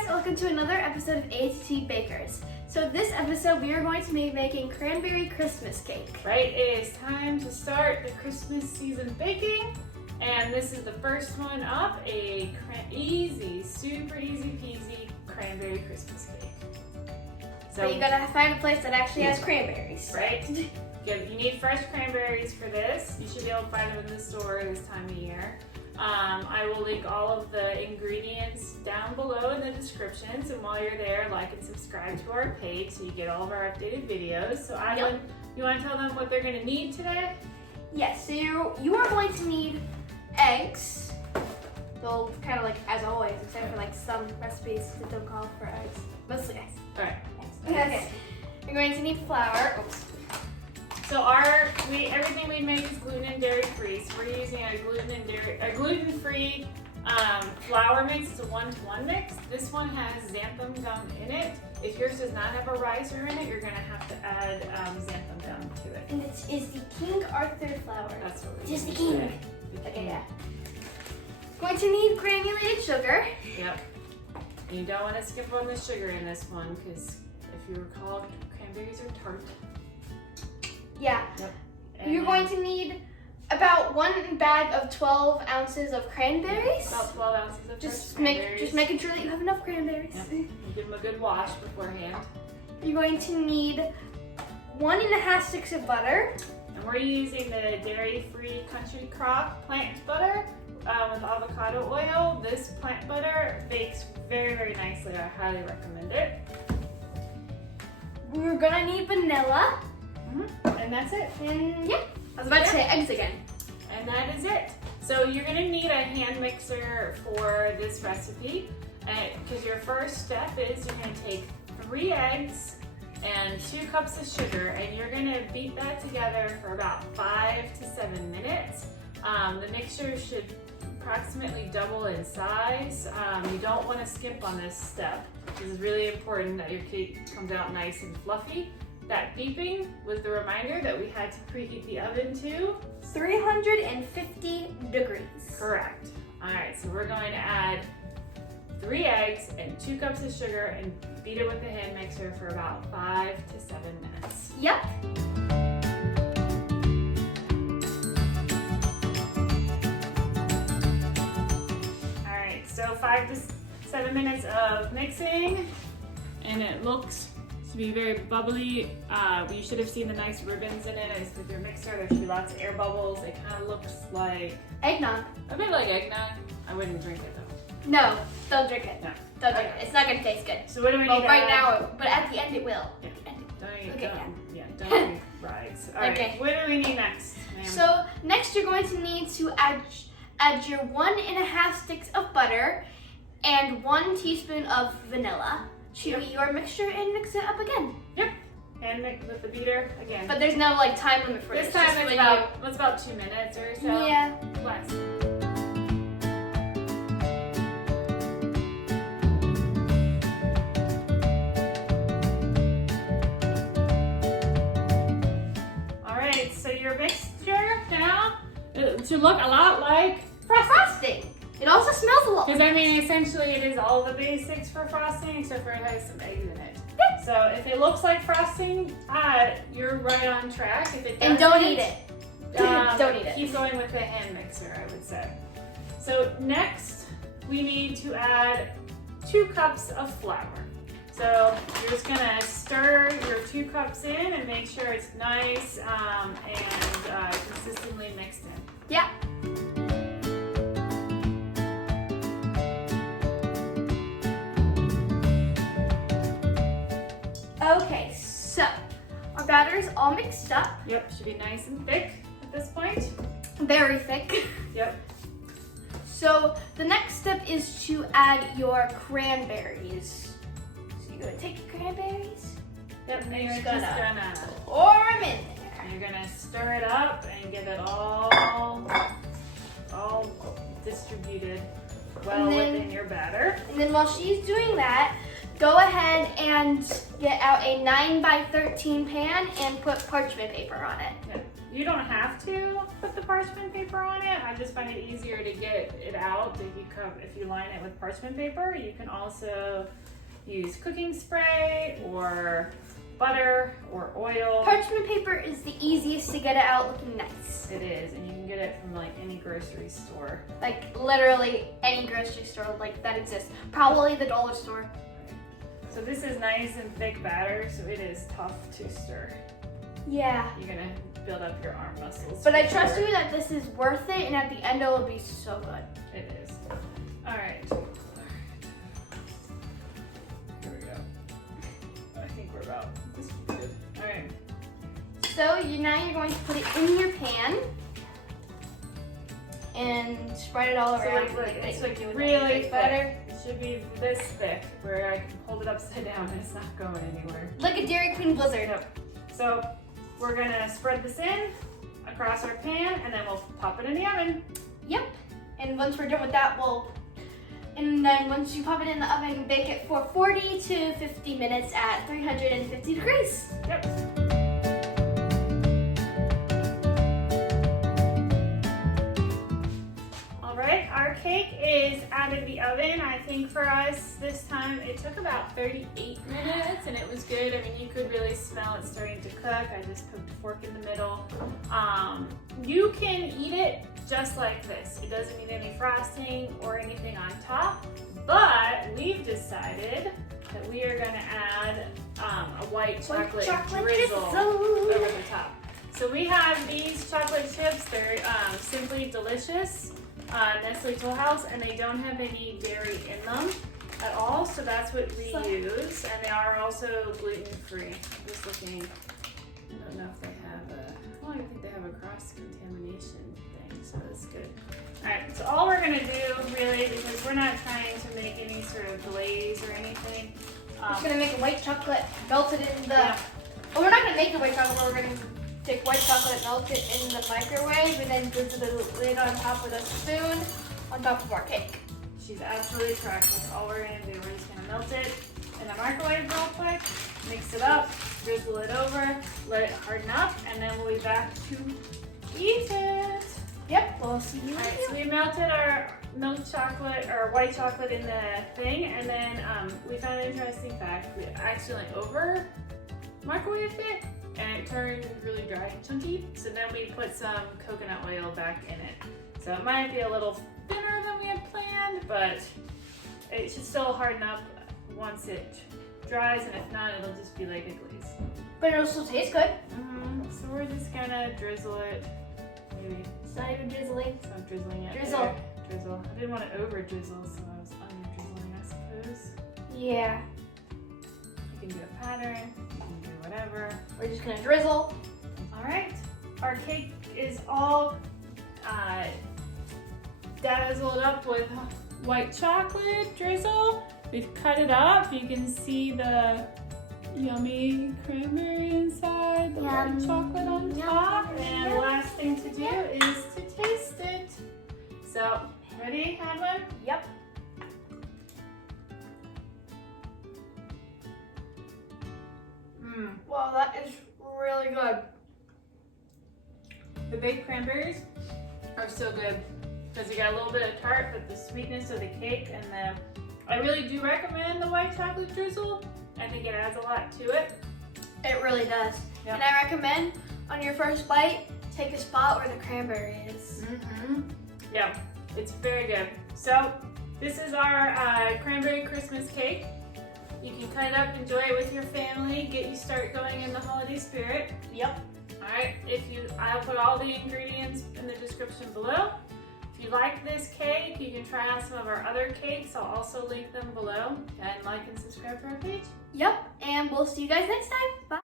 guys, welcome to another episode of A.to.T Bakers. So this episode we are going to be making Cranberry Christmas Cake. Right, it is time to start the Christmas season baking. And this is the first one up, a super easy peasy cranberry Christmas cake. So But you gotta find a place that actually has cranberries. Right? You need fresh cranberries for this. You should be able to find them in the store this time of year. I will link all of the ingredients down below in the descriptions, and while you're there, like and subscribe to our page so you get all of our updated videos. So Adeline, you want to tell them what they're going to need today? Yes, so you are going to need eggs. They'll kind of like as always, except for like some recipes that don't call for eggs. Mostly eggs. All right. Okay. You're going to need flour. Oops. So everything we make is gluten and dairy free. So we're using a gluten-free flour mix. It's a 1-to-1 mix. This one has xanthan gum in it. If yours does not have a ricer in it, you're gonna have to add xanthan gum to it. And it is the King Arthur flour. That's what we're Just the using king. today. Okay, yeah. Going to need granulated sugar. Yep. And you don't want to skip on the sugar in this one because if you recall, cranberries are tart. Yeah. Yep. You're going to need about 1 bag of 12 ounces of cranberries. About 12 ounces of Just cranberries. making sure that you have enough cranberries. Yep. Give them a good wash beforehand. You're going to need 1.5 sticks of butter. And we're using the dairy-free Country Crock plant butter with avocado oil. This plant butter bakes very, very nicely. I highly recommend it. We're gonna need vanilla. And that's it. And yeah, I was about to say eggs again. And that is it. So you're gonna need a hand mixer for this recipe, because your first step is you're gonna take 3 eggs and 2 cups of sugar, and you're gonna beat that together for about 5 to 7 minutes. The mixture should approximately double in size. You don't want to skip on this step. This is really important that your cake comes out nice and fluffy. That beeping was the reminder that we had to preheat the oven to 350 degrees. Correct. All right, so we're going to add 3 eggs and 2 cups of sugar and beat it with the hand mixer for about 5 to 7 minutes. Yep. All right, so 5 to 7 minutes of mixing, and it looks to be very bubbly. You should have seen the nice ribbons in it. It's with your mixer. There should be lots of air bubbles. It kind of looks like Eggnog. a bit like eggnog. I wouldn't drink it though. No, don't drink it. No. Don't drink it. It's not gonna taste good. So what do we Well, need? right now, but at the end it will. Yeah. At the end. Don't drink rides. All right. Okay. What do we need next, ma'am? So next you're going to need to add your 1.5 sticks of butter and 1 teaspoon of vanilla to your mixture and mix it up again. Yep. And mix with the beater again. But there's no like time limit for this this. time it's about 2 minutes or so. Yeah. Less. All right. So your mixture now should look a lot like Frosting. It also smells a lot. because I mean, essentially, it is all the basics for frosting, except for it has some eggs in it. So if it looks like frosting, you're right on track. If it doesn't, And don't eat it. Don't eat it. Keep going with the hand mixer, I would say. So next, we need to add 2 cups of flour. So you're just gonna stir your 2 cups in and make sure it's nice and consistently mixed in. Yeah. Okay, so our batter is all mixed up. Yep, should be nice and thick at this point. Very thick. Yep. So the next step is to add your cranberries. So you're gonna take your cranberries, Yep, and you're just just gonna gonna pour them in there. You're gonna stir it up and get it all distributed well within your batter. And then while she's doing that, go ahead and get out a 9 by 13 pan and put parchment paper on it. Yeah. You don't have to, put the parchment paper on it. I just find it easier to get it out if you line it with parchment paper. You can also use cooking spray or butter or oil. Parchment paper is the easiest to get it out looking nice. It is, and you can get it from like any grocery store. Like literally any grocery store like that exists. Probably the dollar store. So this is nice and thick batter, so it is tough to stir. Yeah. You're gonna build up your arm muscles. But I trust you that this is worth it, and at the end it will be so good. It is. All right. Here we go. I think we're about this is good. All right. So now you're going to put it in your pan and spread it all around. It's like really thick. It should be this thick where I can hold it upside down and it's not going anywhere. Like a Dairy Queen Blizzard. Yep. So we're gonna spread this in across our pan and then we'll pop it in the oven. Yep. And once we're done with that, and then once you pop it in the oven, bake it for 40 to 50 minutes at 350 degrees. Yep. Our cake is out of the oven. I think for us this time it took about 38 minutes and it was good. I mean, you could really smell it starting to cook. I just put the fork in the middle. You can eat it just like this. It doesn't need any frosting or anything on top, but we've decided that we are going to add a white chocolate drizzle over the top. So we have these chocolate chips. They're simply delicious. Nestle Toll House, and they don't have any dairy in them at all, so that's what we use, and they are also gluten-free. I'm just looking, I don't know if they have I think they have a cross-contamination thing, so that's good. Alright, so all we're going to do, really, because we're not trying to make any sort of glaze or anything. We're just going to make a white chocolate, melt it in the... Yeah. Oh, we're not going to make a white chocolate, we're going to take white chocolate, melt it in the microwave, and then drizzle the lid on top with a spoon on top of our cake. She's absolutely correct. That's all we're going to do. We're just going to melt it in the microwave real quick, mix it up, drizzle it over, let it harden up, and then we'll be back to eat it. Yep, we'll see you. Alright, so we melted our milk chocolate, or white chocolate in the thing, and then we found an interesting fact. We accidentally over microwaved it, and it turned really dry and chunky. So then we put some coconut oil back in it. So it might be a little thinner than we had planned, but it should still harden up once it dries, and if not, it'll just be like a glaze. But it'll still taste good. So we're just gonna drizzle it. Maybe. It's not even drizzling. It's not drizzling yet. Drizzle. Drizzle. I didn't want to over drizzle, so I was under drizzling, I suppose. Yeah. You can do a pattern. Whatever. We're just gonna drizzle. All right, our cake is all dazzled up with white chocolate drizzle. We've cut it up. You can see the yummy cranberry inside, the white chocolate on top. And the last thing to do is to taste it. So, ready, Hadwin? Yep. Wow, that is really good. The baked cranberries are so good because you got a little bit of tart, but the sweetness of the cake, and I really do recommend the white chocolate drizzle. I think it adds a lot to it. It really does. Yep. And I recommend on your first bite, take a spot where the cranberry is. Yeah, it's very good. So this is our Cranberry Christmas Cake. You can cut it up, enjoy it with your family, get you start going in the holiday spirit. Yep. Alright, I'll put all the ingredients in the description below. If you like this cake, you can try out some of our other cakes. I'll also link them below. And like and subscribe to our page. Yep, and we'll see you guys next time. Bye.